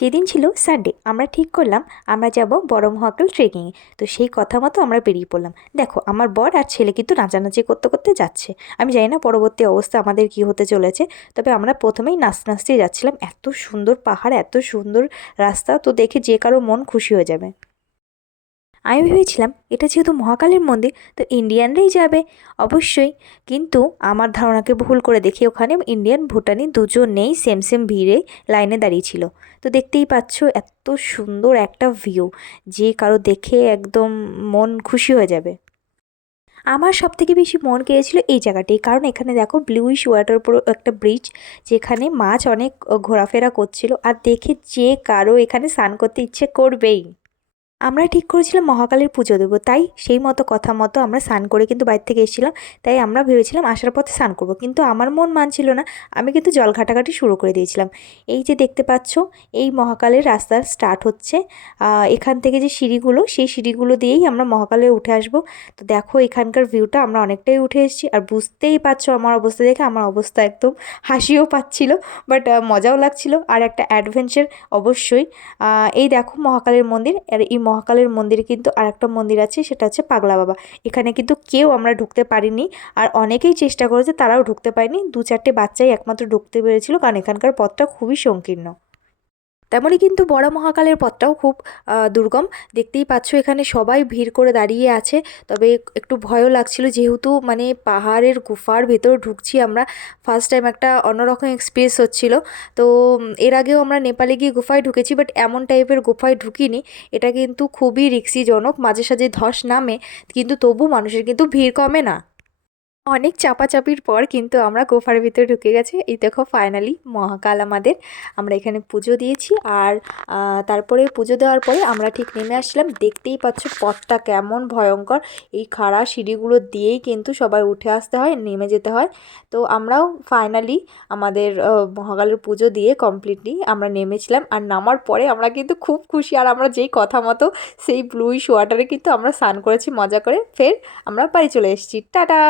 সেদিন ছিল সানডে। আমরা ঠিক করলাম আমরা যাব বড় মহাকাল ট্রেকিংয়ে। তো সেই কথা মতো আমরা বেরিয়ে পড়লাম। দেখো আমার বর আর ছেলে কিন্তু নাচানাচি করতে করতে যাচ্ছে। আমি জানি না পরবর্তী অবস্থা আমাদের কি হতে চলেছে, তবে আমরা প্রথমেই নাচতে নাচতেই যাচ্ছিলাম। এত সুন্দর পাহাড়, এত সুন্দর রাস্তা, তো দেখে যে কারো মন খুশি হয়ে যাবে। আমি ভেবেছিলাম এটা যেহেতু মহাকালের মন্দির তো ইন্ডিয়ানরাই যাবে অবশ্যই, কিন্তু আমার ধারণাকে ভুল করে দেখি ওখানে ইন্ডিয়ান ভুটানি দুজনেই সেম সেম ভিড়ে লাইনে দাঁড়িয়েছিল। তো দেখতেই পাচ্ছ এত সুন্দর একটা ভিউ, যে কারো দেখে একদম মন খুশি হয়ে যাবে। আমার সবথেকে বেশি মন কেড়েছিল এই জায়গাটি, কারণ এখানে দেখো ব্লুইশ ওয়াটার উপর একটা ব্রিজ, যেখানে মাছ অনেক ঘোরাফেরা করছিল, আর দেখে যে কারো এখানে স্নান করতে ইচ্ছে করবেই। আমরা ঠিক করেছিলাম মহাকালের পুজো দেবো, তাই সেই মতো কথা মতো আমরা স্নান করে কিন্তু বাইরে থেকে এসেছিলাম। তাই আমরা ভেবেছিলাম আসার পথে স্নান করবো, কিন্তু আমার মন মানছিল না। আমি কিন্তু জল ঘাটাঘাটি শুরু করে দিয়েছিলাম। এই যে দেখতে পাচ্ছ, এই মহাকালের রাস্তা স্টার্ট হচ্ছে। এখান থেকে যে সিঁড়িগুলো, সেই সিঁড়িগুলো দিয়েই আমরা মহাকালে উঠে আসবো। তো দেখো এখানকার ভিউটা, আমরা অনেকটাই উঠে এসেছি, আর বুঝতেই পারছো আমার অবস্থা দেখে, আমার অবস্থা একদম হাসিও পাচ্ছিল, বাট মজাও লাগছিল, আর একটা অ্যাডভেঞ্চার অবশ্যই। এই দেখো মহাকালের মন্দির, আর এই মহাকালের মন্দিরে কিন্তু আরেকটা মন্দির আছে, সেটা হচ্ছে পাগলা বাবা। এখানে কিন্তু কেউ আমরা ঢুকতে পারিনি, আর অনেকেই চেষ্টা করেছে তারাও ঢুকতে পারেনি। 2-4টে বাচ্চাই একমাত্র ঢুকতে পেরেছিল, কারণ এখানকার পথটা খুবই সংকীর্ণ। তেমনই কিন্তু বড় মহাকালের পথটাও খুব দুর্গম। দেখতেই পাচ্ছ এখানে সবাই ভিড় করে দাঁড়িয়ে আছে। তবে একটু ভয়ও লাগছিল, যেহেতু মানে পাহাড়ের গুফার ভেতর ঢুকছি আমরা। ফার্স্ট টাইম একটা অন্যরকম এক্সপিরিয়েন্স হচ্ছিল। তো এর আগেও আমরা নেপালে গিয়ে গুফায় ঢুকেছি, বাট এমন টাইপের গুফায় ঢুকিনি। এটা কিন্তু খুবই রিস্কিজনক, মাঝে সাঝে ধস নামে, কিন্তু তবু মানুষের কিন্তু ভিড় কমে না। অনেক চাপাচাপির পর কিন্তু আমরা গুফার ভিতরে ঢুকে গেছি। এই দেখো ফাইনালি মহাকাল আমাদের, আমরা এখানে পুজো দিয়েছি। আর তারপরে পুজো দেওয়ার পরে আমরা ঠিক নেমে আসলাম। দেখতেই পাচ্ছ পথটা কেমন ভয়ঙ্কর, এই খাড়া সিঁড়িগুলো দিয়েই কিন্তু সবাই উঠে আসতে হয়, নেমে যেতে হয়। তো আমরাও ফাইনালি আমাদের মহাকালের পুজো দিয়ে কমপ্লিটলি আমরা নেমেছিলাম। আর নামার পরে আমরা কিন্তু খুব খুশি, আর আমরা যেই কথা মতো সেই ব্লুইশ ওয়াটারে কিন্তু আমরা স্নান করেছি মজা করে, ফের আমরা বাড়ি চলে এসেছি। টাটা।